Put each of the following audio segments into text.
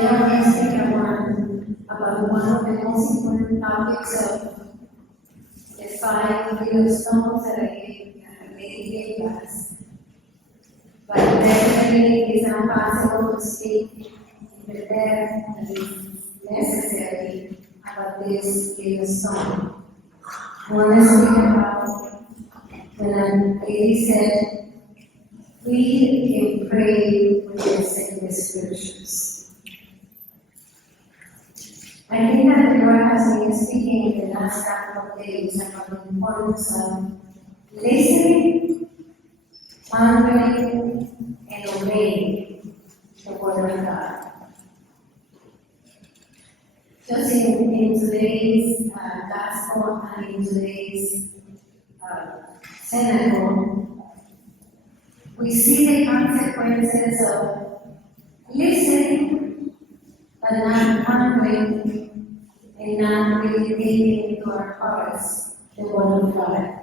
Today I want to speak about one of the most important topics of the 5 little stones that I gave us. But definitely it is not possible to speak in the depth that is necessary about this little stone. I want to speak about when a lady said, read and pray with the sacred scriptures. I think that the Lord has been speaking in the last couple of days about the importance of listening, pondering, and obeying the Word of God. Just in today's gospel and in today's synagogue, we see the consequences of listening but not pondering and not really taking into our hearts the Word of God.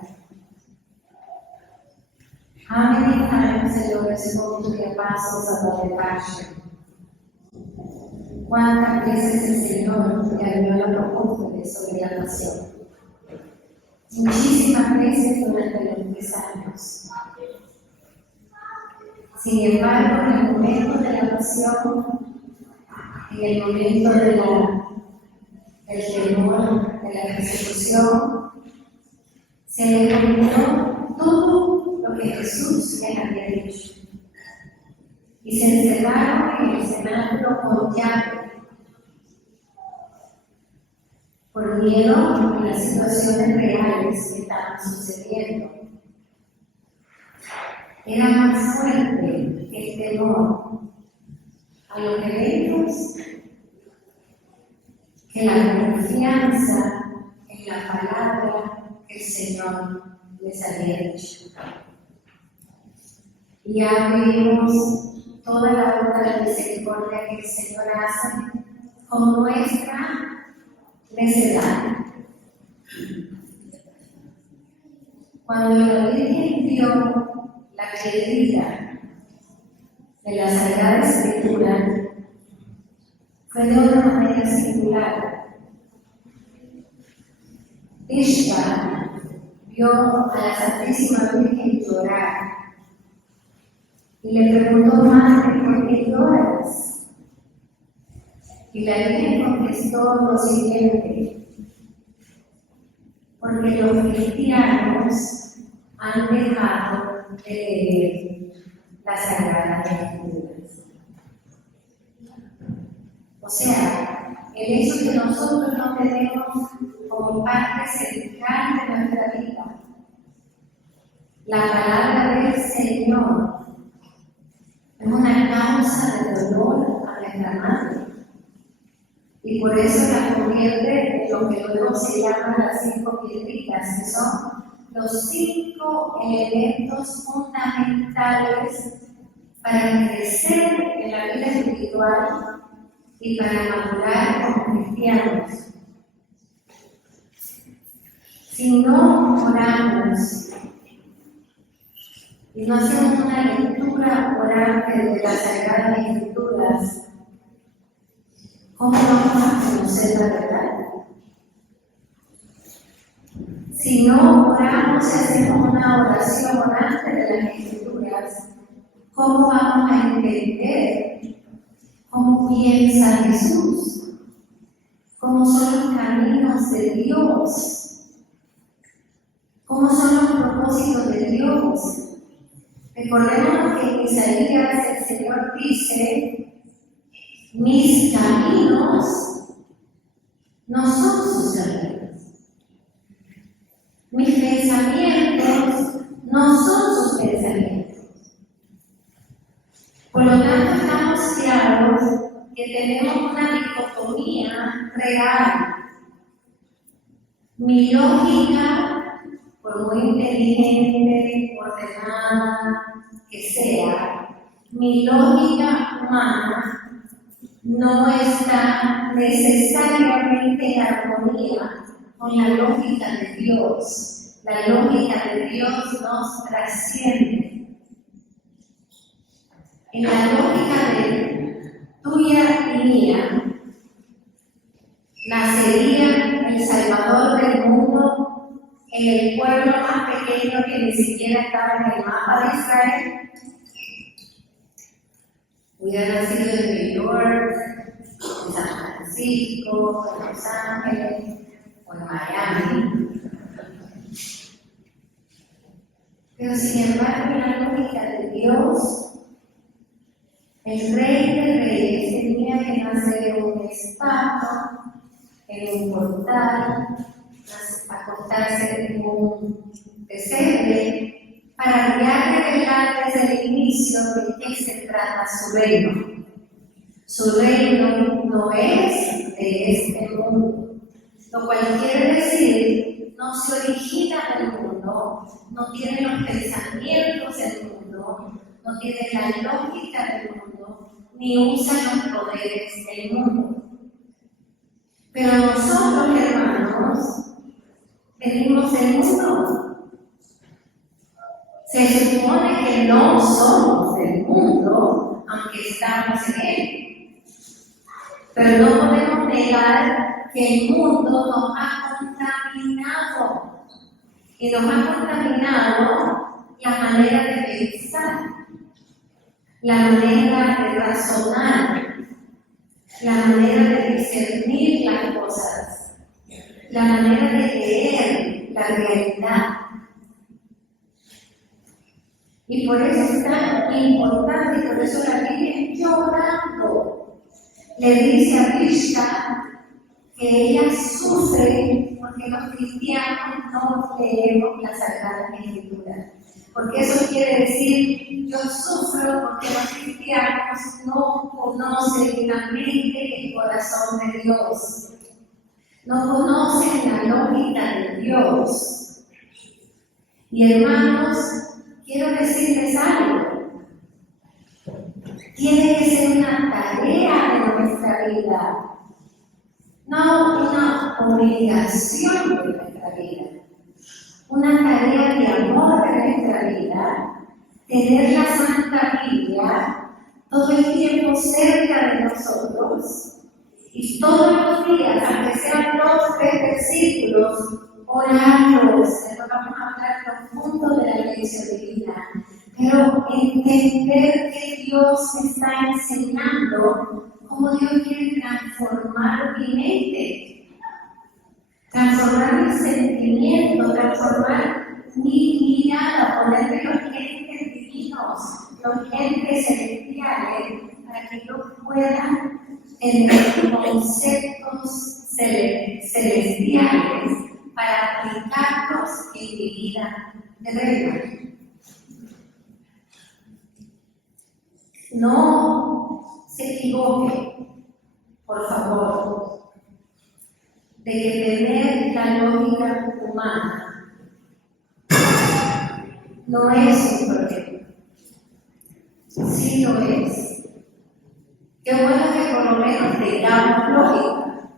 How many times the Lord spoke to the apostles about the passion? ¿Cuántas veces el Señor le habló a los apóstoles sobre la pasión? Muchísimas veces durante los 3 años. Sin embargo, en el momento de la pasión, en el momento del temor, de la persecución, se le olvidó todo lo que Jesús les había dicho. Y se encerraron en el cenáculo con llave, por miedo a las situaciones reales que estaban sucediendo. Era más fuerte el temor a los eventos que la confianza en la palabra que el Señor les había dicho. Y ya vimos toda la obra de misericordia que el Señor hace con nuestra necedad. Cuando la Virgen dio la piedrita de la Sagrada Escritura, fue de una manera singular. Ishtar vio a la Santísima Virgen llorar y le preguntó, Madre, ¿por qué lloras? Y la Virgen contestó lo siguiente: porque los cristianos han dejado de leer las Sagradas Escrituras. O sea, el hecho que nosotros no tenemos como parte central de nuestra vida la palabra del Señor es una causa de dolor a nuestra madre. Y por eso la convierte en lo que luego se llama las 5 piedritas, que son los 5 elementos fundamentales para crecer en la vida espiritual y para madurar como cristianos. Si no oramos y no hacemos una lectura orante de las Sagradas Escrituras, ¿cómo vamos a conocer la verdad? Si no oramos y hacemos una oración orante de las Escrituras, ¿cómo vamos a entender cómo piensa Jesús? ¿Cómo son los caminos de Dios? ¿Cómo son los propósitos de Dios? Recordemos que en Isaías el Señor dice: mis caminos no son sus caminos. Mis pensamientos no son sus pensamientos. Por lo tanto, estamos claros que tenemos una dicotomía real. Mi lógica, por muy inteligente, ordenada que sea, mi lógica humana no está necesariamente en armonía con la lógica de Dios. La lógica de Dios nos trasciende. En la lógica tuya venía, nacería el Salvador del mundo en el pueblo más pequeño que ni siquiera estaba en el mapa de Israel. Hubiera nacido en New York, en San Francisco, en Los Ángeles o en Miami. Pero sin embargo, en la lógica de Dios, el Rey de Reyes tenía que nacer en un estado, en un portal, acostarse en un pesebre, para ya revelar desde el inicio de qué se trata su reino. Su reino no es de este mundo, lo cual quiere decir no se origina del mundo, no tiene los pensamientos del mundo, no tiene la lógica del mundo, ni usa los poderes del mundo. Pero nosotros, hermanos, venimos del mundo. Se supone que no somos del mundo, aunque estamos en él. Pero no podemos negar que el mundo nos ha contaminado. Y nos ha contaminado la manera de pensar, la manera de razonar, la manera de discernir las cosas, la manera de leer la realidad. Y por eso es tan importante, y por eso la Biblia, llorando, le dice a Rishka que ella sufre porque los cristianos no leemos la Sagrada Escritura. Porque eso quiere decir, yo sufro porque los cristianos no conocen la mente y el corazón de Dios. No conocen la lógica de Dios. Y hermanos, quiero decirles algo. Tiene que ser una tarea de nuestra vida, no una obligación de nuestra vida. Una tarea de amor de nuestra vida, tener la Santa Biblia todo el tiempo cerca de nosotros y todos los días, aunque sean 2 o 3 versículos, orarlos. Después vamos a hablar profundo de la lección divina, pero entender que Dios me está enseñando cómo Dios quiere transformar mi mente. Transformar mi sentimiento, transformar mi mirada, ponerme los lentes divinos, los lentes celestiales, para que yo pueda tener conceptos celestiales para aplicarlos en mi vida terrena. No se equivoque, por favor, de que tener la lógica humana no es un problema. Sí lo es. Qué bueno que por lo menos tengamos lógica,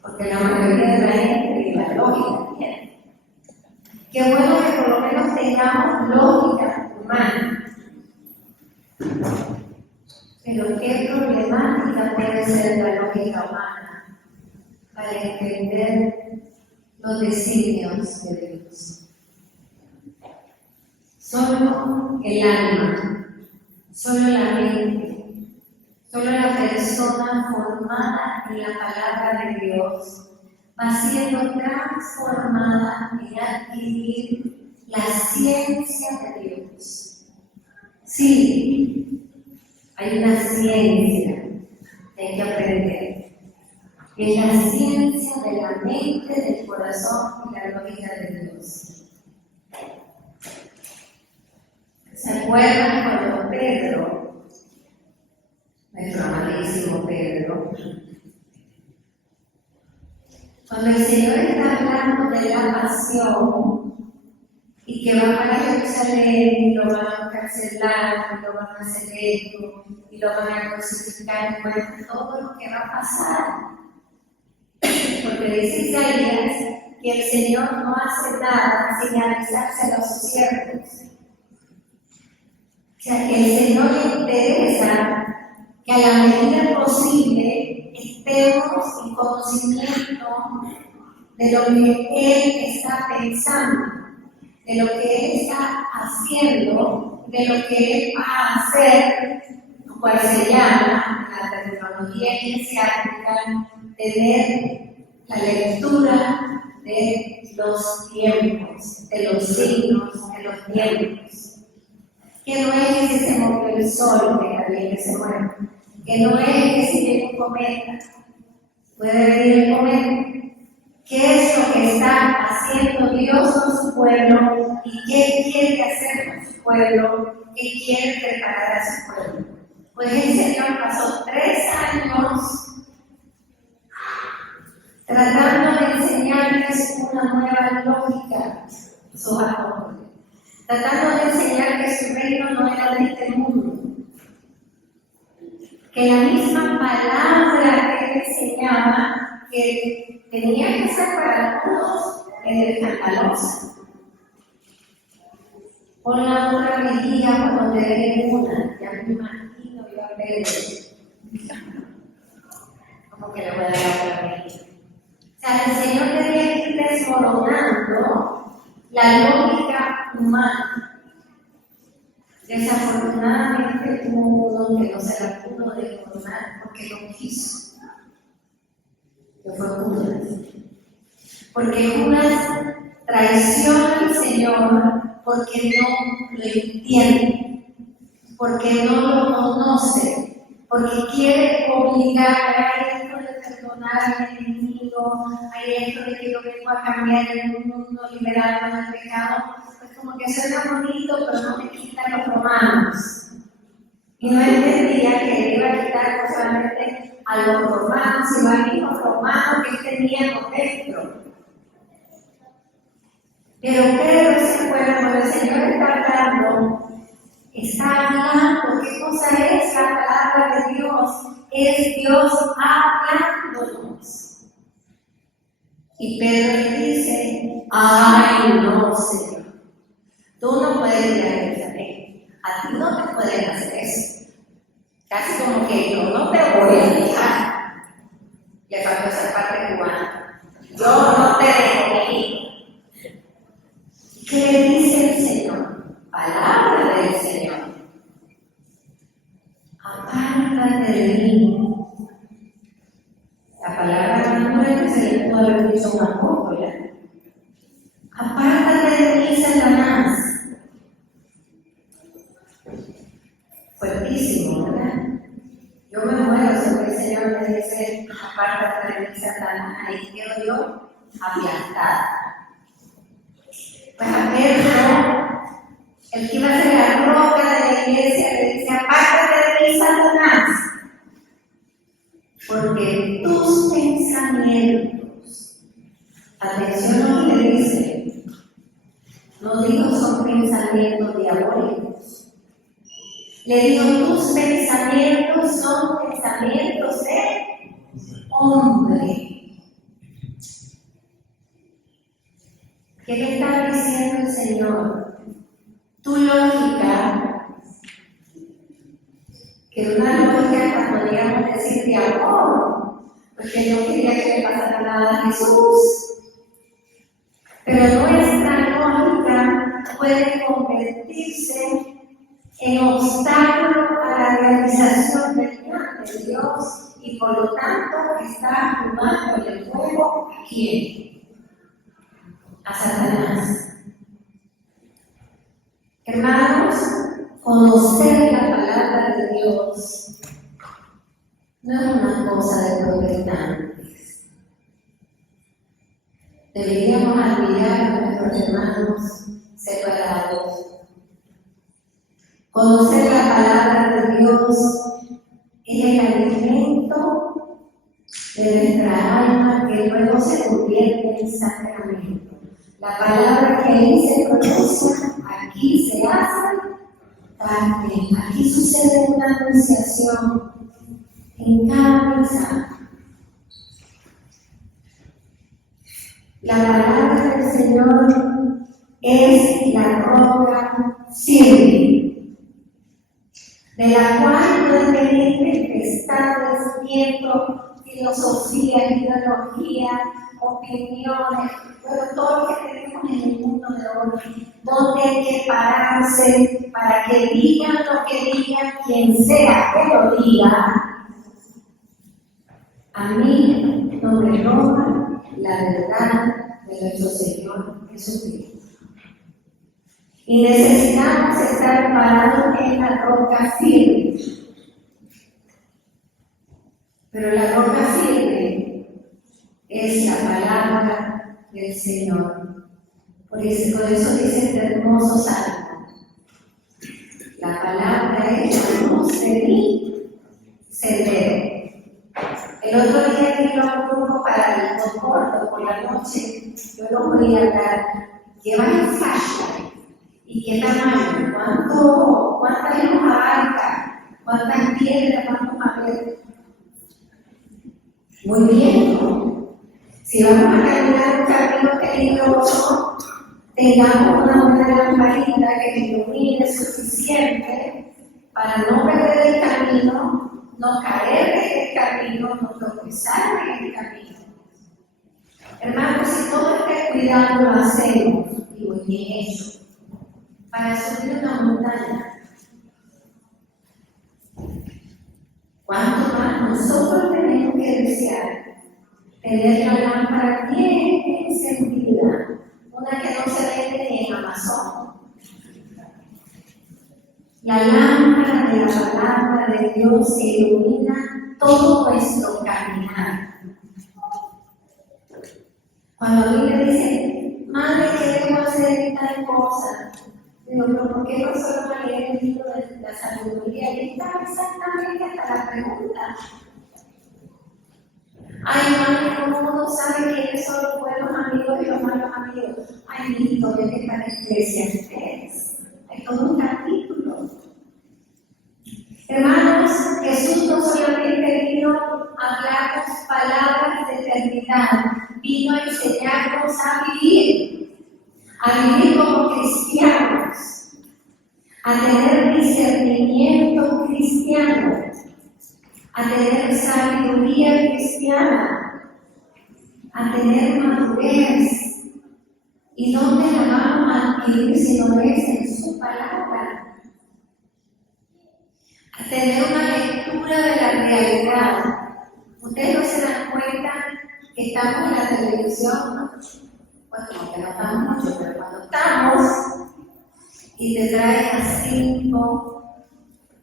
porque la mayoría de la gente ni la lógica tiene. Qué bueno que por lo menos tengamos lógica humana. Pero qué problemática puede ser la lógica humana para entender los designios de Dios. Solo el alma, solo la mente, solo la persona formada en la palabra de Dios va siendo transformada en adquirir la ciencia de Dios. Sí, hay una ciencia que hay que aprender. Es la ciencia de la mente, del corazón y la lógica de Dios. ¿Se acuerdan cuando Pedro, nuestro amadísimo Pedro, cuando el Señor está hablando de la pasión y que va para Jerusalén y lo van a encarcelar, y lo van a hacer esto, y lo van a crucificar, y cuenta todo lo que va a pasar? Porque dice Isaías que el Señor no hace nada sin avisárselo a sus siervos. O sea, que el Señor le interesa que a la medida posible estemos en conocimiento de lo que Él está pensando, de lo que Él está haciendo, de lo que Él va a hacer, lo cual se llama, en la terminología eclesiástica, tener la lectura de los tiempos, de los signos, de los tiempos. Que no es que se mueve el sol, que también que se mueve. Que no es que si viene un cometa, puede venir el cometa. ¿Qué es lo que está haciendo Dios con su pueblo y qué quiere hacer con su pueblo? ¿Qué quiere preparar a su pueblo? Pues el Señor pasó 3 años tratando de enseñarles una nueva lógica, sus apóstoles, tratando de enseñar que su reino no era de este mundo, que la misma palabra que él enseñaba, que tenía que ser para todos, era escandalosa. Pon la otra mejilla para donde dé una, ya me imagino yo a ver, como que le voy a dar la otra mejilla. O sea, el Señor tenía que ir desmoronando la lógica humana. Desafortunadamente hubo uno que no se la pudo desmoronar porque no quiso. Que fue Judas. Porque Judas traiciona al Señor porque no lo entiende, porque no lo conoce, porque quiere obligar a esto de perdonar al enemigo, a esto de que yo vengo a cambiar el mundo, liberarlo del pecado. Es como que suena bonito, pero no me quita los romanos. Y no entendía que le iba a quitar no solamente a los romanos, sino a los mismos romanos que tenían dentro. Pero Pedro se acuerda cuando el Señor está hablando, ¿qué cosa es la palabra de Dios? Es Dios hablándonos. Y Pedro le dice, ay no, Señor, tú no puedes ir a Jerusalén, a ti no te pueden hacer eso. Casi como que yo no te voy a dejar. Le faltó esa parte cubana. Yo no te dejo ir. ¿Qué le dice el Señor? Palabra del Señor. Apártate de mí. La palabra no es que se le pudo haber dicho a una cópula. Apártate de mí, Satanás. Fuertísimo, ¿verdad? Yo me muero si el Señor me dice, apártate de mí, Satanás. Ahí quedo yo aplastada. Pues a Pedro, el que iba a ser la roca de la iglesia, le dice, apártate de mí, Satanás, porque tus pensamientos, atención a lo que le dice, no digo son pensamientos diabólicos, le digo tus pensamientos son pensamientos de hombre. ¿Qué le está diciendo el Señor? Tu lógica, que una lógica podríamos decir de amor, porque no quería que le pasara nada a Jesús. Pero nuestra lógica puede convertirse en obstáculo a la realización del plan de Dios y por lo tanto está jugando el juego a quién? A Satanás. Hermanos, conocer la palabra de Dios no es una cosa de protestantes. Deberíamos admirar a nuestros hermanos separados. Conocer la palabra de Dios es el alimento de nuestra alma que luego se convierte en sacramento. La palabra que ahí se pronuncia, aquí se hace carne. Aquí sucede una anunciación en cada misa. La palabra del Señor es la roca firme. de la cual pueden venir tempestades, viento, filosofía, ideología, opiniones, pero todo lo que tenemos en el mundo de hoy, donde hay que pararse para que digan lo que digan quien sea que lo diga. A mí no me roba la verdad de nuestro Señor Jesucristo. Y necesitamos estar parados en la roca firme. Pero la roca firme es la palabra del Señor. Por eso dice este hermoso salmo. La palabra es la luz de mi sendero. El otro día que iba a un grupo para el socorro por la noche, yo lo voy a hablar. Llevan el flashlight. ¿Y qué tamaño? ¿Cuántas luz abarca? ¿Cuántas piedras vamos a ver? Muy bien, ¿no? Si vamos a caminar un camino peligroso, tengamos una buena lamparita que ilumine suficiente para no perder el camino, no caer en el camino, no tropezar en el camino. Hermanos, si todo este cuidado lo hacemos, y muy bien hecho, para subir una montaña, ¿cuánto más nosotros tenemos que desear tener la lámpara bien encendida, una que no se vende ni en Amazon? La lámpara de la palabra de Dios que ilumina todo nuestro caminar. Cuando a mí me dicen, madre, ¿qué debo hacer tal cosa? Digo, pero ¿por qué no solo leer el libro de la sabiduría? Y está exactamente hasta la pregunta. Ay, madre, ¿cómo uno sabe quiénes son los buenos amigos y los malos amigos? Ay, mi historia que está en Eclesiastés. Hay todo un capítulo. Hermanos, Jesús no solamente vino a hablarnos palabras de eternidad, vino a enseñarnos a vivir como cristianos, a tener discernimiento cristiano, a tener sabiduría cristiana, a tener madurez. ¿Y dónde la vamos a adquirir si no es en su palabra? A tener una lectura de la realidad. Ustedes no se dan cuenta que estamos en la televisión, ¿no? Bueno, aunque no estamos mucho, pero cuando estamos y te traen a 5,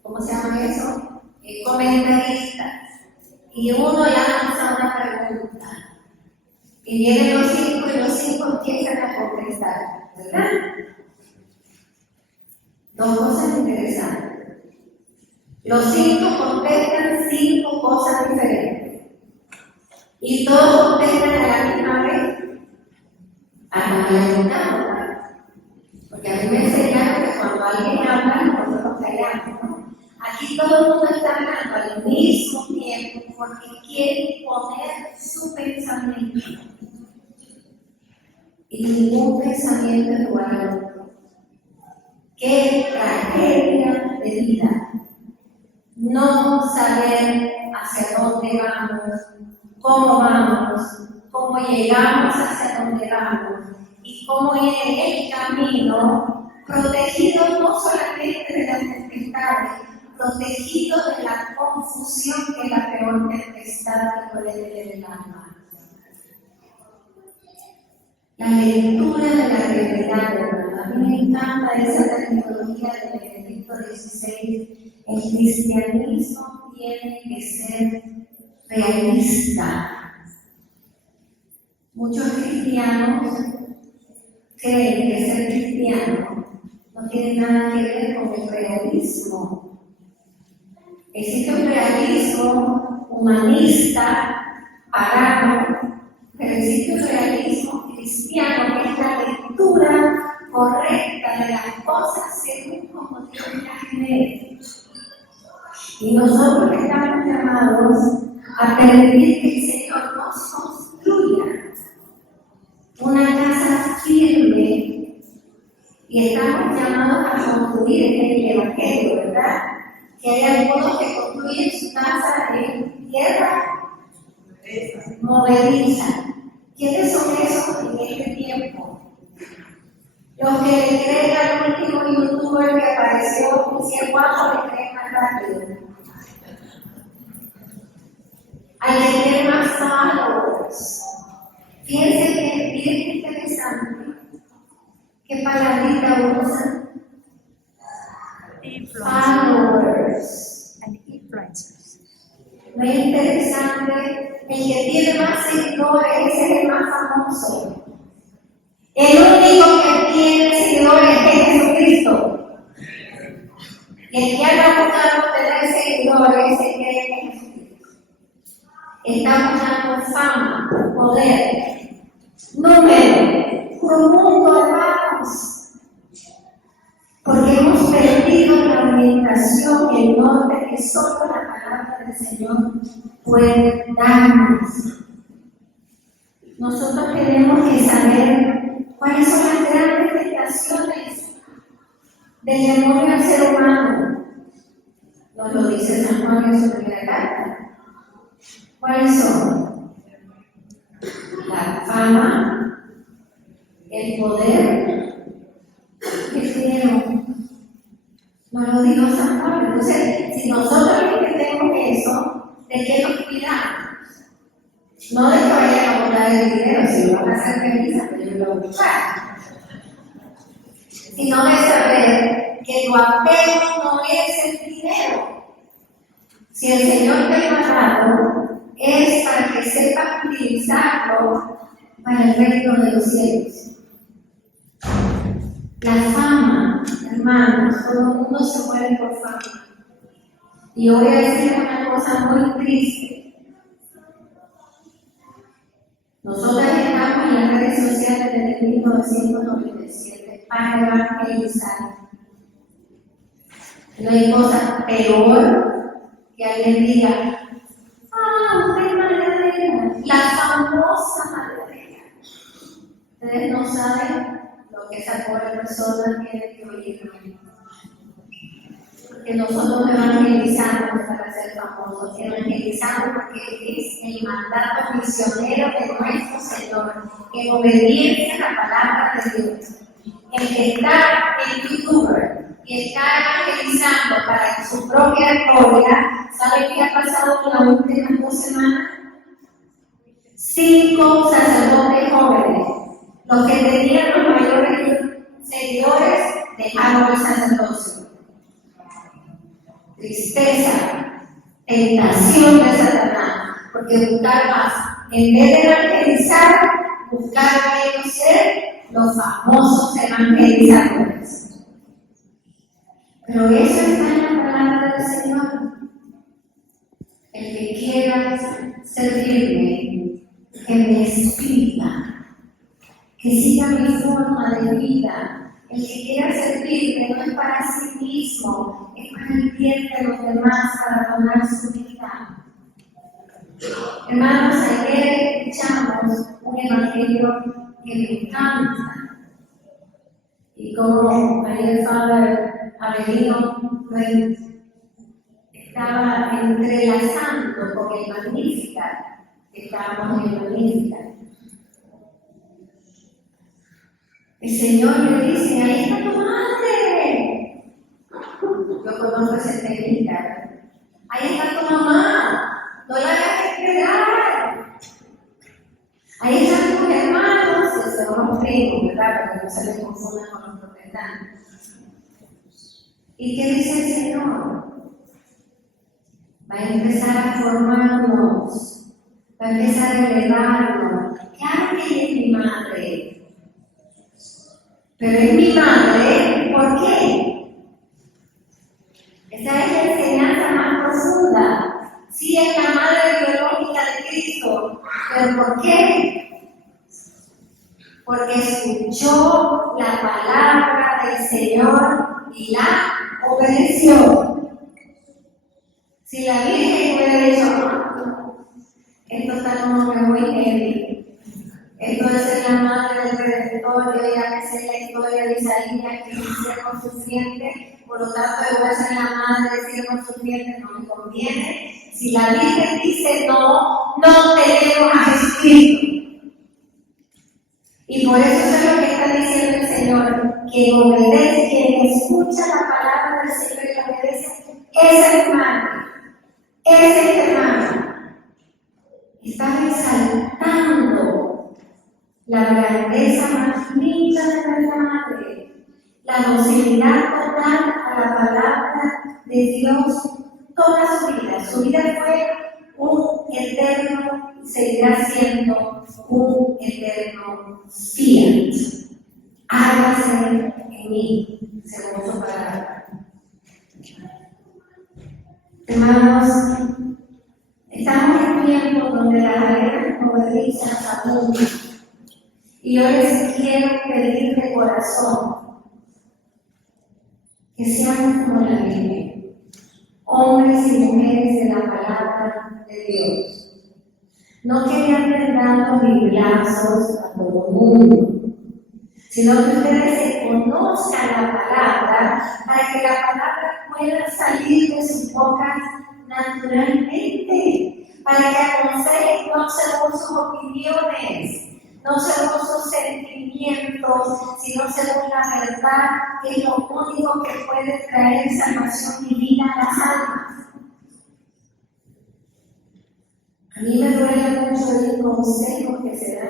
¿cómo se llama eso? Comentaristas. Y uno lanza una pregunta. Y vienen los 5 y los 5 empiezan a contestar, ¿verdad? Dos cosas interesantes. Los 5 contestan 5 cosas diferentes. Y todos contestan a la misma vez. Hasta me preguntamos, porque a mí me enseñaron que cuando alguien habla, nosotros callamos, ¿no? Aquí todo el mundo está hablando al mismo tiempo porque quiere poner su pensamiento. Y ningún pensamiento es igual al otro. ¡Qué tragedia de vida! No saber hacia dónde vamos, cómo llegamos hacia dónde vamos y cómo ir en el camino, protegido no solamente de las tempestades, protegido de la confusión que es la peor tempestad que puede tener el alma. La lectura de la realidad, ¿verdad? A mí me encanta esa terminología de Benedicto XVI. El cristianismo tiene que ser realista. Muchos cristianos creen que ser cristiano no tiene nada que ver con el realismo. Existe un realismo humanista, pagano, pero existe un realismo cristiano que es la lectura correcta de las cosas según como Dios las lee. Y nosotros estamos llamados a permitir que el Señor nos construya una casa firme, y estamos llamados a construir el Evangelio, ¿verdad? que hay algunos que construyen su casa en tierra movediza. ¿Quiénes son esos en este tiempo? Los que le creen al último youtuber que apareció y si es guapo le creen más rápido. Al que tiene más followers. Fíjense que es bien interesante. ¿Qué palabrita usan? Followers. And influencers. No es interesante. El que tiene más seguidores es el más famoso. El único que tiene seguidores es Jesucristo. Y el que anda buscando tener seguidores se cree que es Jesucristo. Está buscando fama, poder, número, un mundo de hermanos. Porque hemos perdido la orientación y el norte que solo la palabra del Señor puede darnos. Nosotros tenemos que saber cuáles son las grandes tentaciones del demonio al ser humano. Nos lo dice San Juan en su primera carta. ¿Cuáles son? La fama, el poder, el dinero. Nos lo dijo San Juan. Entonces, si nosotros entendemos eso, ¿de qué nos cuidamos? No de que vayan a botar el dinero, si van a hacer feliz, pero yo lo voy a buscar. Sino de saber que tu apego no es el dinero. Si el Señor te ha pagado, es para que sepas utilizarlo para el reino de los cielos. La fama, hermanos, todo el mundo se muere por fama. Y voy a decir una cosa muy triste. Nosotras estamos en las redes sociales desde 1997 para evangelizar. No hay cosa peor que alguien diga, usted es Magdalena, la famosa Magdalena. Ustedes no saben lo que esa pobre persona tiene que oír. Porque nosotros no evangelizamos para ser famosos, evangelizamos porque es el mandato misionero de nuestro Señor, en obediencia a la palabra de Dios. El que está en youtuber y está evangelizando para su propia gloria, ¿sabe qué ha pasado en las últimas 2 semanas? 5 sacerdotes jóvenes, los que tenían los mayores seguidores, dejaron el sacerdocio. Tristeza, tentación de Satanás, porque buscar más, en vez de evangelizar, buscar menos ser los famosos evangelizadores. Pero eso está en la palabra del Señor. El que quiera servirme, que me siga, que siga mi forma de vida. El que quiera servirme no es para sí mismo, es para el bien de los demás, para donar su vida. Hermanos, ayer escuchamos un evangelio que me encanta. Y como ayer el Padre Avelino estaba entrelazando con el Magnificat, estábamos en el Magnificat. El Señor le dice, ahí está tu madre. Yo conozco esa técnica. Ahí está tu mamá, no la hagas esperar. Ahí están tus hermanos, que son los primos, ¿verdad? Para que no se les confundan con los protestantes. ¿Y qué dice el Señor? Va a empezar a formarnos, va a empezar a elevarnos. Claro que ella es mi madre. Pero es mi madre, ¿por qué? Esa es la enseñanza más profunda. Sí, es la madre biológica de Cristo, pero ¿por qué? Porque escuchó la palabra del Señor y la obedeció. Si la Virgen hubiera dicho, esto está como que muy heavy. Esto es ser la madre del Redentor, ya que sé la historia de Isaías, que es un siervo sufriente, por lo tanto debo ser la madre, siervo sufriente, no me conviene. Si la Virgen dice no, no tenemos a Jesucristo. Y por eso es lo que está diciendo el Señor, que obedece, quien escucha la palabra del Señor y obedece, es hermano, es hermano. Está resaltando la grandeza magnífica de nuestra Madre, la docilidad total a la palabra de Dios toda su vida. Su vida fue un eterno y seguirá siendo un eterno fiat. Hágase en mí, según su palabra. Hermanos, estamos en tiempos donde las arenas movedizas abundan. Y yo les quiero pedir de corazón que seamos como la Biblia, hombres y mujeres de la palabra de Dios. No que anden dando bibliazos a todo el mundo, sino que ustedes se conozcan la palabra para que la palabra pueda salir de sus bocas naturalmente, para que aconsejen no según sus opiniones, no según sus sentimientos, sino según la verdad, que es lo único que puede traer salvación divina a las almas. A mí me duele mucho el consejo que se da,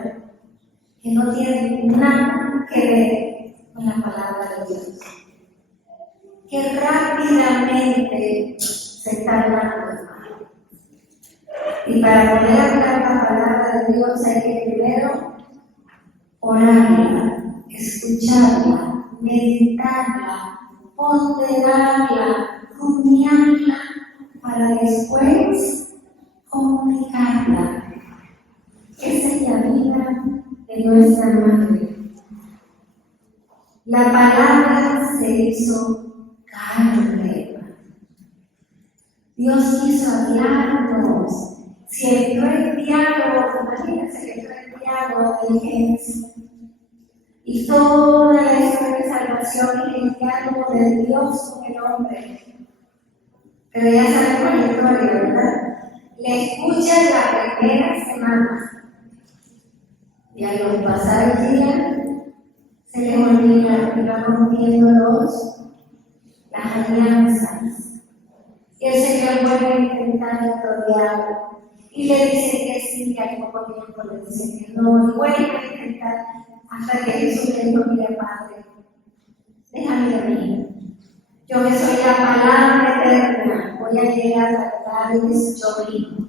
que no tienen nada que ver con la palabra de Dios, que rápidamente se está hablando. Y para poder hablar la palabra de Dios hay que primero orarla, escucharla, meditarla, ponderarla, rumiarla, para después comunicarla. Esa es la vida de nuestra Madre. La palabra se hizo carne. Dios quiso hablarnos. Si entró el diálogo, imagínense que entró el diálogo del Génesis. Y toda la historia de salvación y el diálogo de Dios con el hombre. Pero ya sabemos la historia, ¿verdad? Le escuchan la primera semana. Y al pasar el día, se les olvida que van rompiendo las alianzas. Y el Señor vuelve a intentar otro diálogo. Y le dice que sí, y al poco tiempo le dice que no. Y vuelve a intentar hasta que Jesús le dijo: mira, Padre, déjame de mí. Yo que soy la palabra eterna, voy a llegar a darles yo mismo.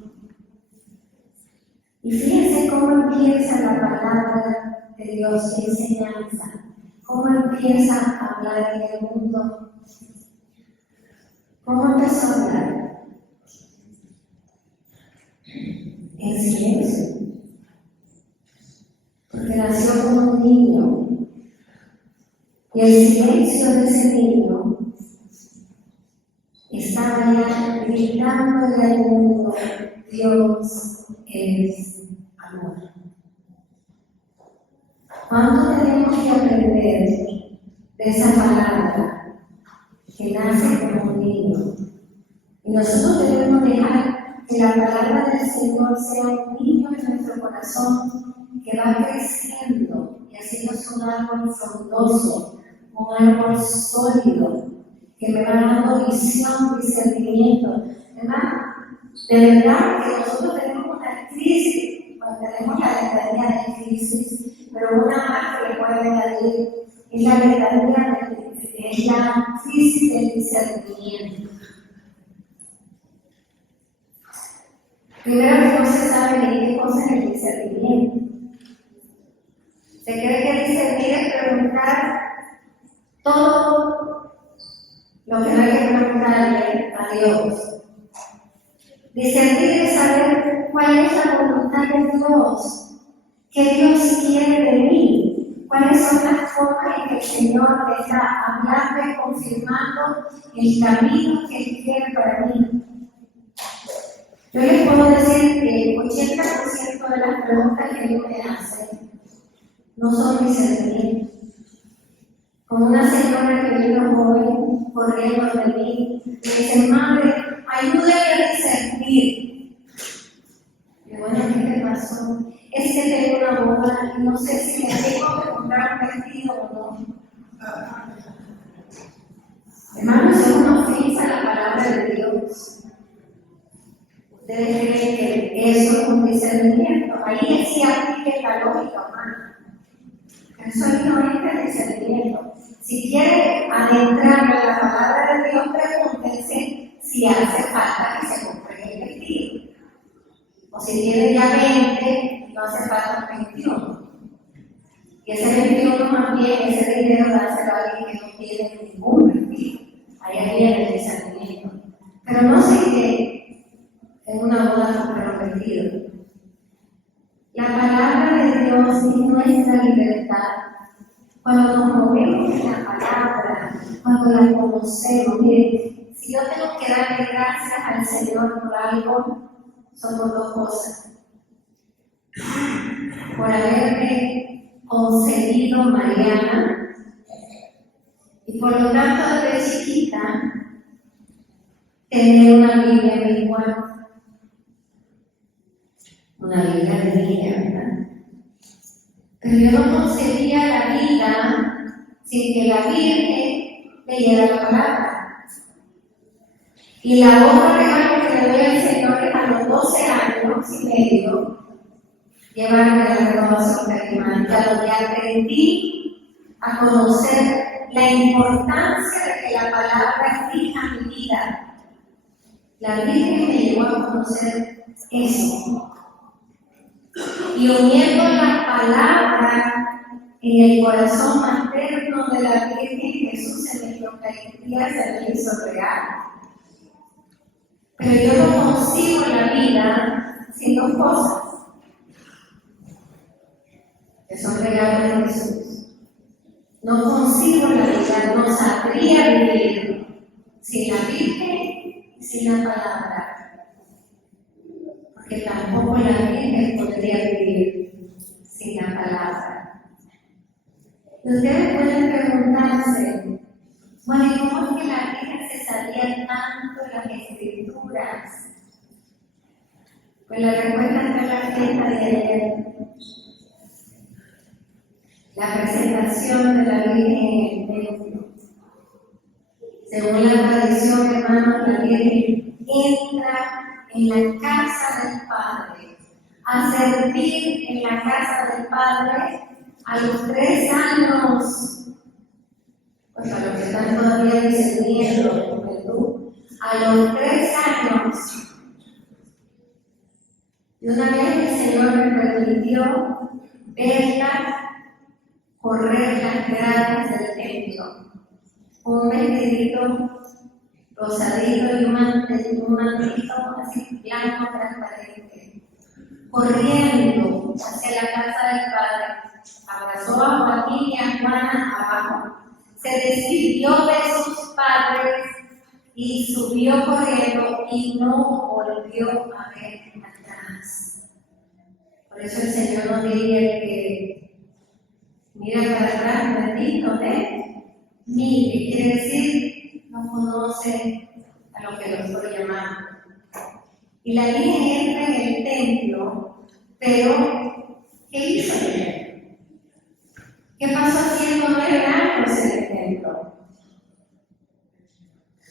Y fíjense cómo empieza la palabra de Dios, la enseñanza, cómo empieza a hablar en el mundo. ¿Cómo empezó a hablar? En silencio. Porque nació como un niño. Y el silencio de ese niño estaba ya gritándole al mundo: Dios es amor. ¿Cuánto tenemos que aprender de esa palabra que nace como un niño? Y nosotros debemos dejar que la palabra del Señor sea un niño en nuestro corazón que va creciendo y haciéndose un árbol frondoso, un árbol sólido, que me va dando visión, discernimiento. ¿Verdad? De verdad que nosotros tenemos una crisis, cuando tenemos la verdadera de crisis, pero una más que le puede añadir es la verdadera, es la crisis del discernimiento. Primero que no se sabe ni qué cosa es el discernimiento. Se cree que discernir es preguntar todo lo que no hay que preguntarle a Dios. Discernir es saber cuál es la voluntad de Dios, qué Dios quiere de mí, cuáles son las formas en que el Señor me está hablando y confirmando el camino que Él quiere para mí. Yo les puedo decir que el 80% de las preguntas que Dios me hace no son discernimiento. Como una señora que vino hoy corriendo de mí, me dice, madre, ayúdame a discernir. Y bueno, ¿qué te pasó? Es que tengo una boda y no sé si me tengo que comprar un vestido o no. Hermanos, es una ofensa a la palabra de Dios. ¿Ustedes creen que eso es un discernimiento? Ahí sí aplique la lógica humana. Eso ahí no es el discernimiento. Si quiere adentrar en la palabra de Dios, pregúntense si hace falta que se compre el vestido. O si tiene ya 20, no hace falta 21. Y ese 21 más bien, ese dinero dárselo a alguien que no tiene ningún vestido. Ahí viene el discernimiento. Pero no sé qué en una boda comprar un vestido. La palabra de Dios es nuestra libertad. Cuando nos movemos en la palabra, cuando la conocemos, miren, si yo tengo que darle gracias al Señor por algo, son por dos cosas. Por haberme concedido Mariana, y por lo tanto desde chiquita, tener una Biblia en mi cuarto. Una Biblia de niña, ¿verdad? Pero yo no concebía la vida sin que la Virgen leyera la palabra. Y la otra regalo que le doy al Señor es a los 12 años y medio llevarme a la renovación carismática, donde aprendí a conocer la importancia de que la palabra fija mi vida. La Virgen me llevó a conocer eso. Y uniendo la palabra en el corazón materno de la Virgen, Jesús en la Eucaristía se me hizo real. Pero yo no consigo la vida sin dos cosas, que son regalos de Jesús. No consigo la vida, no sabría vivir sin la Virgen y sin la palabra. Que tampoco la Virgen podría vivir sin la palabra. Y ustedes pueden preguntarse, bueno, ¿y cómo es que la Virgen se sabía tanto de las Escrituras? Pues la respuesta está en la fiesta de ayer. La presentación de la Virgen en el templo. Según la tradición, hermanos, la Virgen entra en la casa del Padre, a servir en la casa del Padre a los 3 años, pues a los que están todavía discerniendo la juventud, a los 3 años. Y una vez el Señor me permitió verla correr las gradas del templo, un vestidito rosadito y un mantito así blanco transparente, corriendo hacia la casa del Padre, abrazó a Joaquín y a Juana abajo, se despidió de sus padres y subió corriendo y no volvió a ver atrás. Por eso el Señor nos diría que mira para atrás, bendito de mí, que quiere decir no conoce a lo que lo estoy llamando. Y la Virgen entra en el templo, pero ¿qué hizo ella? ¿Qué pasó haciendo 9 años en el templo?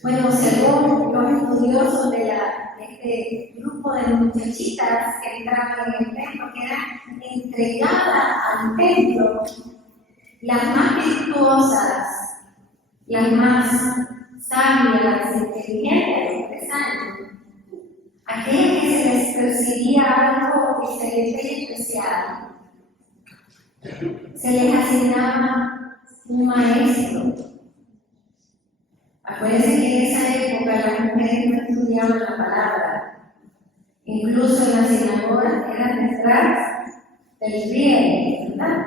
Bueno, según los estudiosos de este grupo de muchachitas que entraban en el templo, que eran entregadas al templo, las más virtuosas, las más sabias, inteligentes, de los 3 años, aquellas que se les percibía algo diferente y especial, se les asignaba un maestro. Acuérdense que en esa época las mujeres no estudiaban la palabra, incluso en las sinagogas eran detrás del riego, ¿verdad?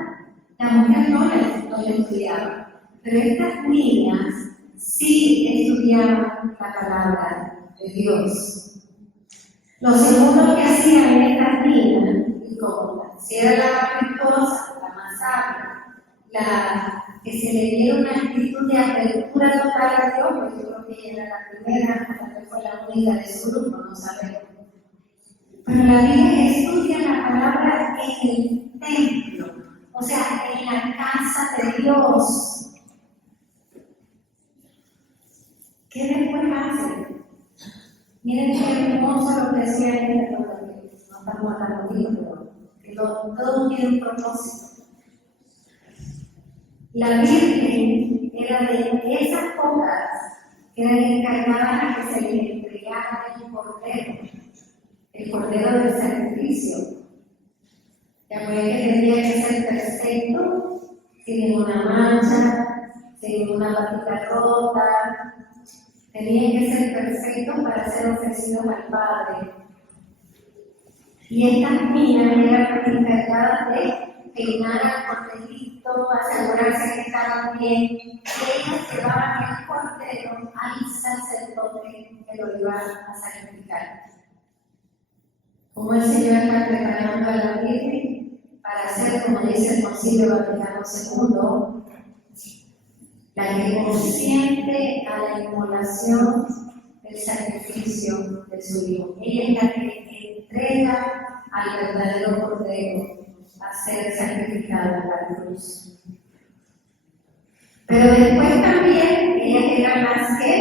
Las mujeres no le estudiaban, pero estas niñas sí estudiaban la palabra de Dios. Lo segundo que hacían estas niñas, y como si era la más virtuosa, la más sabia, que se le diera una actitud de apertura total a Dios, pues yo creo que ella era la primera, tal vez fue la única de su grupo, no sabemos. Pero la Biblia estudia la palabra en el templo, o sea, en la casa de Dios. ¿Qué después hace? Miren qué hermoso lo que decía él, no estamos hablando contigo, pero todo tiene un propósito. La Virgen era de esas pocas que eran encargadas a que se les entregara el cordero del sacrificio. Ya fue que tenía que ser perfecto, sin ninguna mancha, sin ninguna patita rota. Tenían que ser perfectos para ser ofrecidos al Padre. Y estas niñas eran encargadas de peinar al corderito, asegurarse que estaban bien. Ellas llevaban el cordero al sacerdote que lo iba a sacrificar. Como el Señor está preparando a la Virgen para hacer, como dice el Concilio Vaticano II, la que consiente a la inmolación del sacrificio de su Hijo. Ella es la que entrega al verdadero Cordero a ser sacrificado en la cruz. Pero después también ellas eran las que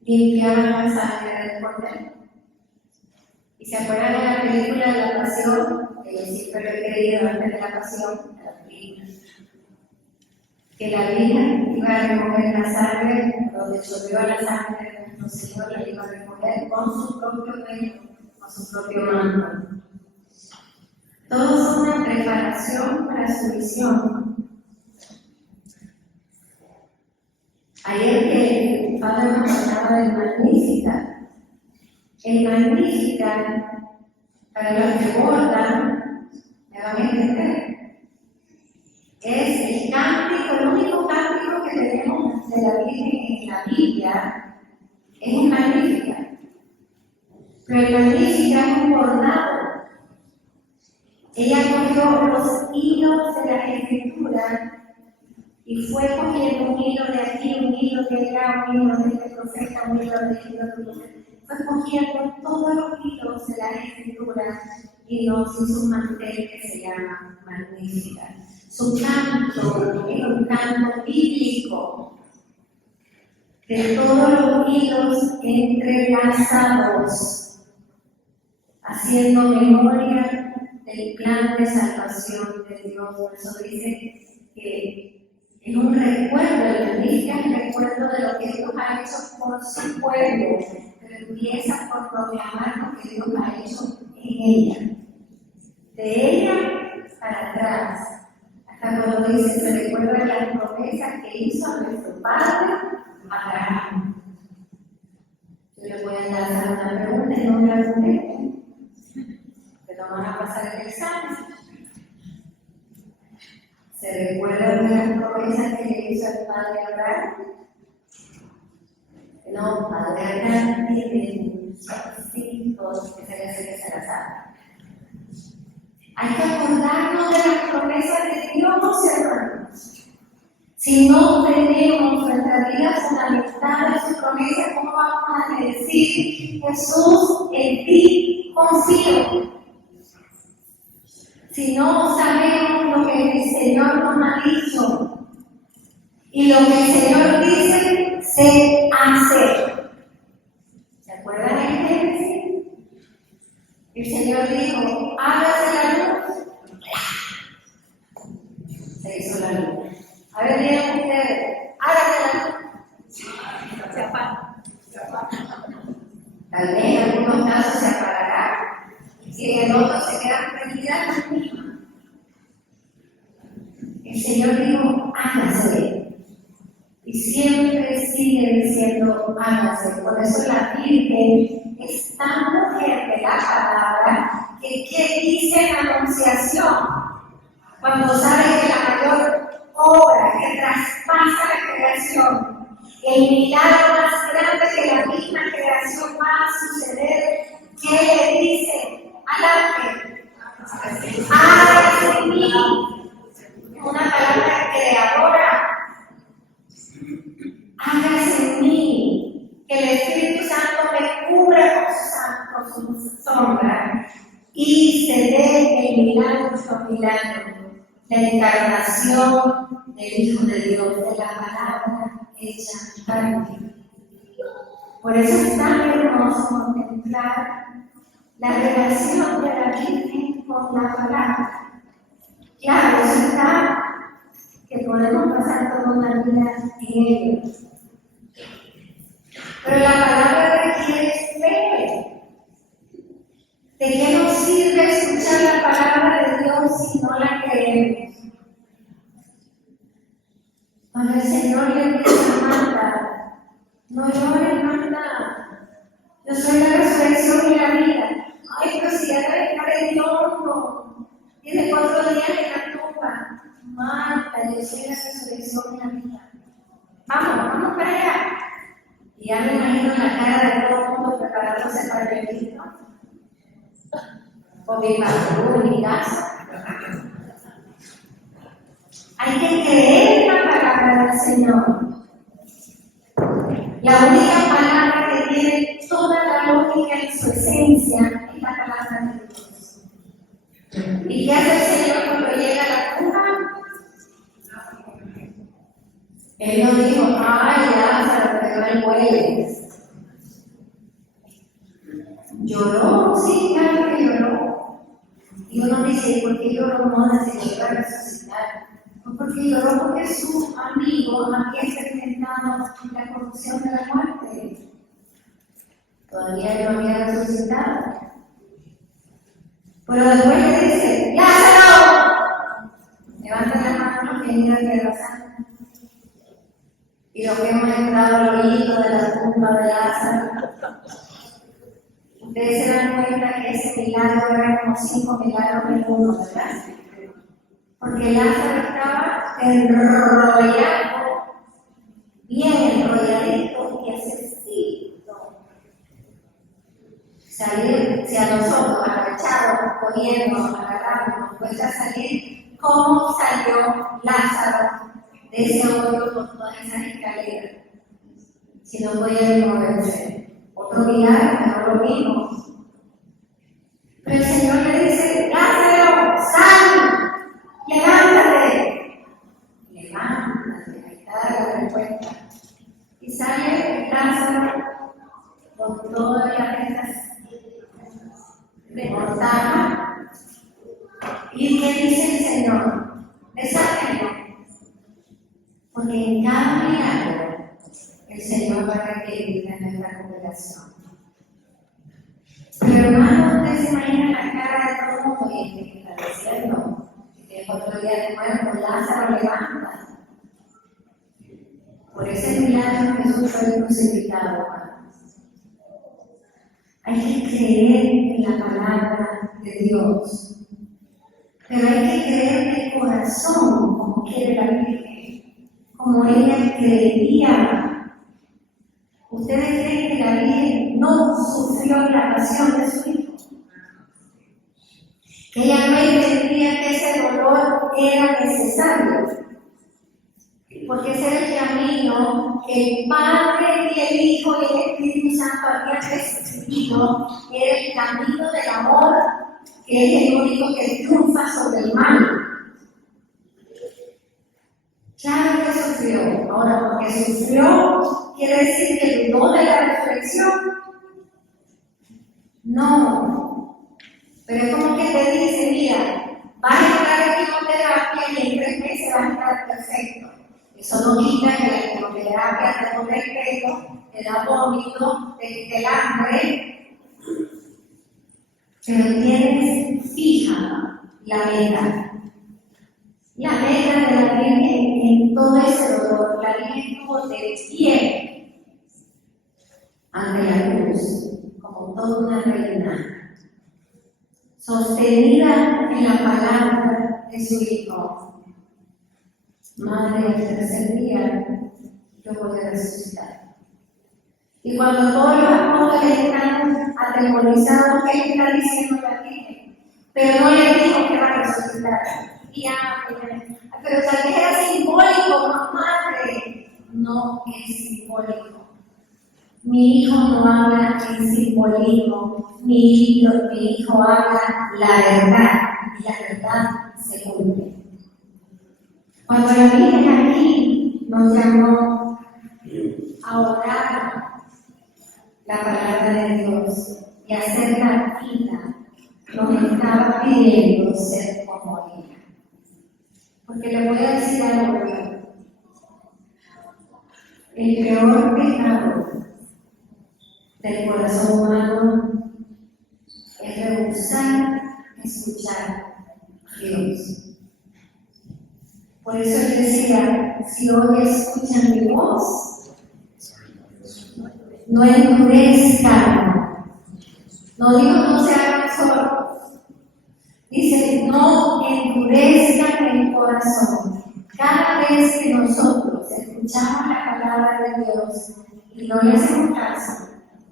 limpiaban la sangre del Cordero. ¿Y se acuerdan de la película de la Pasión? Que yo siempre lo he querido antes de la Pasión, de la película. Que la Virgen iba a recoger la sangre, donde chorreó la sangre de nuestro Señor, la iba a recoger con su propio pelo, con su propio manto. Todo es una preparación para su misión. Ayer que el Padre nos hablaba del Magnificat. El Magnificat, para los que votan, me van a entender. Es el cántico, el único cántico que tenemos de la Virgen en la Biblia, es un Magnificat. Pero el Magnificat es un bordado. Ella cogió los hilos de la Escritura y fue cogiendo un hilo de aquí, un hilo de allá, un hilo de este profeta, un hilo de este profeta. Fue cogiendo todos los hilos de la Escritura y los hizo un mantel que se llama Magnificat. Su canto es un canto bíblico de todos los hilos entrelazados, haciendo memoria del plan de salvación de Dios. Por eso dice que es un recuerdo, el Magnificat es un recuerdo de lo que Dios ha hecho por su pueblo, pero empieza por proclamar lo que Dios ha hecho en ella. De ella para atrás. Hasta cuando dice, se recuerda las promesas que hizo a nuestro padre Abraham. Yo le voy a lanzar una pregunta y no me la contesten, pero van a pasar el examen. ¿Se recuerdan de las promesas que le hizo al padre Abraham? No, padre Abraham tiene muchos hijos que se las sabe. Hay que acordarnos de las promesas de Dios, hermanos. Si no tenemos nuestra vida fundamentada en su promesa, ¿cómo vamos a decir, Jesús, en ti confío? Si no sabemos lo que el Señor nos ha dicho y lo que el Señor dice, se hace. ¿Se acuerdan de Génesis? El Señor dijo, hágase la luz. Se hizo la luz. A ver, digan ustedes, hágase la luz. Se apaga. Tal vez en algunos casos se apagará y en otros se quedan prendidas las mismas. El Señor dijo, hágase. Y siempre sigue diciendo, hágase. Por eso la Virgen es tan mujer de la palabra que ¿qué dice la Anunciación? Cuando sabe que la mayor obra que traspasa la creación, el milagro más grande que la misma creación va a suceder, ¿qué le dice al ángel? Hágase en mí. Una palabra creadora. y se dé el milagro, la encarnación del Hijo de Dios, de la palabra hecha carne. Por eso es tan hermoso contemplar la relación de la Virgen con la palabra. Claro, eso está que podemos pasar toda una vida en ello. Pero la palabra requiere fe. ¿De qué nos sirve escuchar la palabra de Dios si no la creemos? Cuando el Señor le dice a Marta, no llores, Marta, yo soy la resurrección y la vida. Ay, pero si ya te dejaré de horno, tiene 4 días en la tumba. Marta, yo soy la resurrección y la vida. Vamos para allá. Y ya me imagino la cara de todo el mundo preparándose para el evento. Con mi pastor en mi casa. Hay que creer en la palabra del Señor. La única palabra que tiene toda la lógica en su esencia es la palabra de Dios. ¿Y qué hace el Señor cuando llega a la tumba? Él no dijo, ay, Lázaro, te va el jueves. Lloró, sí, claro que lloró. Y uno dice, ¿por qué lloró? No, se llegó a resucitar. No, porque lloró porque su amigo había experimentado la corrupción de la muerte. Todavía no había resucitado. Pero después le dice, ¡Lázaro! Levanta la mano que mira que la santa. Y lo que hemos entrado al oído de la tumba de Lázaro. Ustedes se dan cuenta que ese milagro era como 5 milagros en uno, ¿verdad? Porque Lázaro estaba enrollado, bien enrolladito y asesino. Salir, si a nosotros, agachados, corriendo, agarrando, nos cuesta salir, ¿cómo salió Lázaro de ese hoyo con todas esas escaleras? Si no podía ni moverse. Otro milagro, pero lo mismo. Pero el Señor le dice, Lázaro, sal, levántate. Levántate, ahí está la respuesta. Y sale Lázaro con todas las estas recortadas. ¿Y qué dice el Señor? Desáquenlo. Porque en cada milagro el Señor va a requerir de nuestra cooperación. Pero hermano, usted se imagina la cara de todo el mundo y el que está diciendo que es otro día de muerto, Lázaro levanta. Por ese milagro Jesús fue crucificado. Hay que creer en la palabra de Dios. Pero hay que creer de corazón, como quiere la Virgen, como ella creía. ¿Ustedes creen que la Virgen no sufrió la pasión de su Hijo? Que ella no entendía que ese dolor era necesario. Porque ese era el camino que el Padre y el Hijo y el Espíritu Santo habían decidido, era el camino del amor, que es el único que triunfa sobre el mal. Claro que sufrió. Ahora, porque sufrió, ¿quiere decir que dudó de la resurrección? No. Pero es como que te dice, mira, vas a entrar en quimioterapia y en 3 meses vas a estar perfecto. Eso no quita que la quimioterapia te toca el pelo, te da vómito, te da hambre. Pero tienes fija la meta. La meta de la Virgen en todo ese dolor, la Virgen estuvo de pie ante la cruz, como toda una reina, sostenida en la palabra de su Hijo. Madre, al tercer día yo voy a resucitar. Y cuando todos los apóstoles están atemorizados, ¿qué está diciendo la Virgen? Pero no le dijo que va a resucitar. Pero tal vez era simbólico, no madre. No es simbólico. Mi hijo no habla en simbolismo, mi hijo habla la verdad, y la verdad se cumple. Cuando la Virgen aquí nos llamó a orar la palabra de Dios y hacer la vida, nos estaba pidiendo ser como ella. Porque le voy a decir algo, el peor pecado del corazón humano es rehusar escuchar a Dios. Por eso él decía, si hoy escuchan mi voz, no endurezcan. No digo no se hagan sordos. Dice, no endurezcan el corazón. Cada vez que nosotros escuchamos la palabra de Dios y no le hacemos caso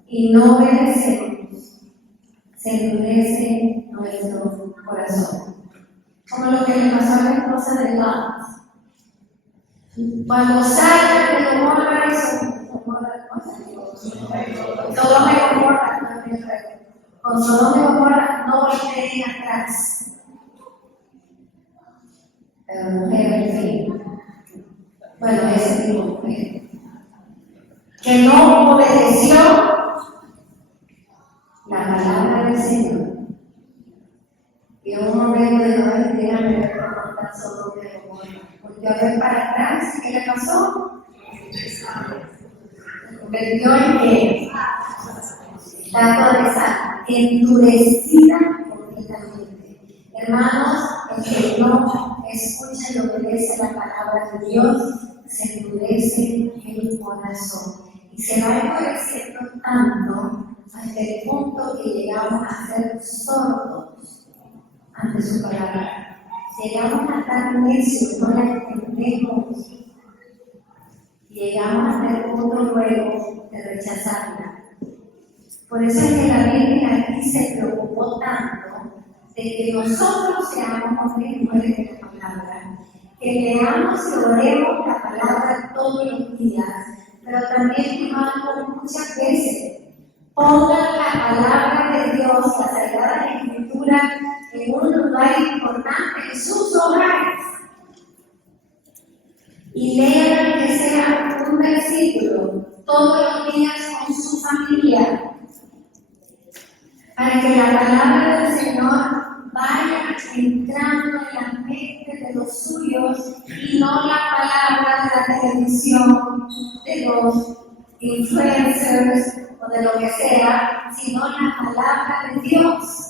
y no obedecemos, se endurece nuestro corazón. Como lo que le pasó a la esposa de Lot. Cuando sale de Gomorra, Sodoma y Gomorra, con Sodoma y Gomorra no volteen atrás. Pero mujer, en fin. Bueno, ese tipo de mujer. Que no obedeció la palabra del Señor. Y en un momento de no déjame ver cómo está Sodoma y Gomorra. Porque a ver para atrás, ¿qué le pasó? Se convirtió en que estatua de sal, endurecida completamente. Hermanos, el que no escucha y obedece la palabra de Dios, se endurece el corazón. Y se va endureciendo tanto hasta el punto que llegamos a ser sordos ante su palabra. Llegamos a estar necios, no la entendemos. Llegamos hasta el punto luego de rechazarla. Por eso es que la Biblia aquí se preocupó tanto de que nosotros seamos hombres y mujeres de la palabra, que leamos y oremos la palabra todos los días, pero también, hermanos, muchas veces pongan la palabra de Dios, la Sagrada Escritura, en un lugar importante en sus hogares. Y lean que sea un versículo todos los días con su familia, para que la palabra del Señor vaya entrando en la mente de los suyos y no la palabra de la televisión, de los influencers o de lo que sea, sino la palabra de Dios.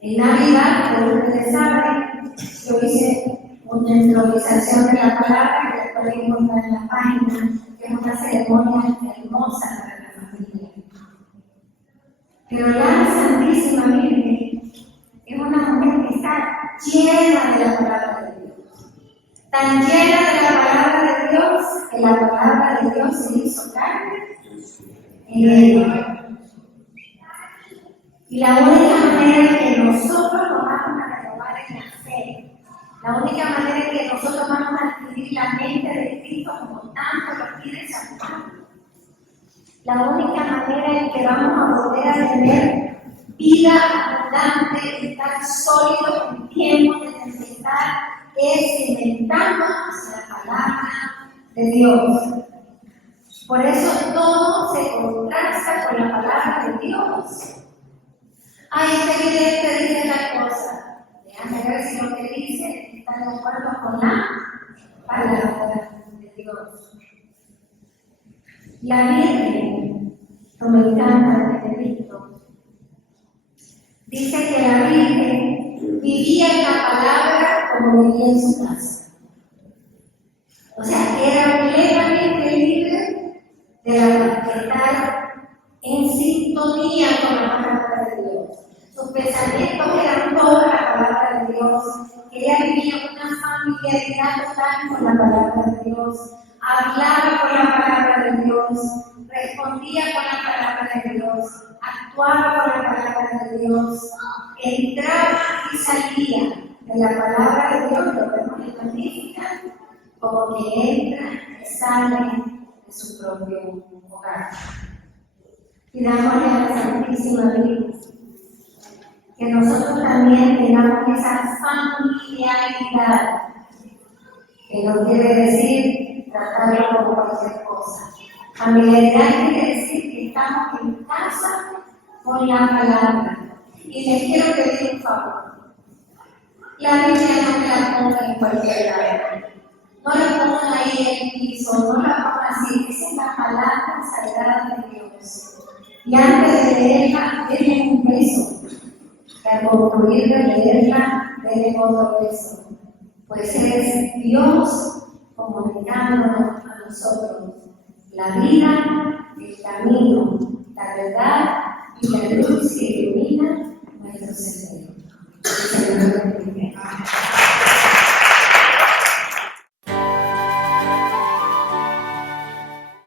En Navidad, como ustedes saben, yo hice una improvisación de la palabra que después le encontrar en la página, que es una ceremonia hermosa para la familia. Pero la Santísima Virgen es una mujer que está llena de la palabra de Dios. Tan llena de la palabra de Dios, que la palabra de Dios se hizo carne en ella. Y la única manera en que nosotros nos vamos a renovar en la fe, la única manera en que nosotros vamos a adquirir la mente de Cristo como tanto lo pide San Pablo, la única manera en que vamos a poder tener vida abundante y estar sólidos en tiempos de necesidad es cimentándonos la palabra de Dios. Por eso todo se contrasta con la palabra de Dios. Ay, este evidente dice la cosa. Déjame ver si lo que dice está de acuerdo con la palabra de Dios. La Virgen, como el cántaro de Cristo, dice que la Virgen vivía en la palabra como vivía en su casa. O sea, era plenamente libre de estar en sintonía con la palabra de Dios. Sus pensamientos eran toda la palabra de Dios. Ella vivía una familiaridad total con la palabra de Dios. Hablaba con la palabra de Dios. Respondía con la palabra de Dios. Actuaba con la palabra de Dios. Entraba y salía de la palabra de Dios. Lo vemos en la Biblia como que entra y sale de su propio hogar. Pidámosle a la Santísima Virgen que nosotros también tengamos esa familiaridad, que no quiere decir tratarlo como cualquier cosa. Familiaridad quiere decir que estamos en casa con la palabra. Y les quiero pedir un favor. La Biblia no me la pongan en cualquier lado. No la pongan ahí en el piso, no la pongan así. Esa es la palabra sagrada de Dios. Y antes de leerla, denle un beso. Y al concluir de leerla, denle otro beso. Pues es Dios comunicándonos a nosotros la vida, el camino, la verdad y la luz que ilumina nuestro sendero.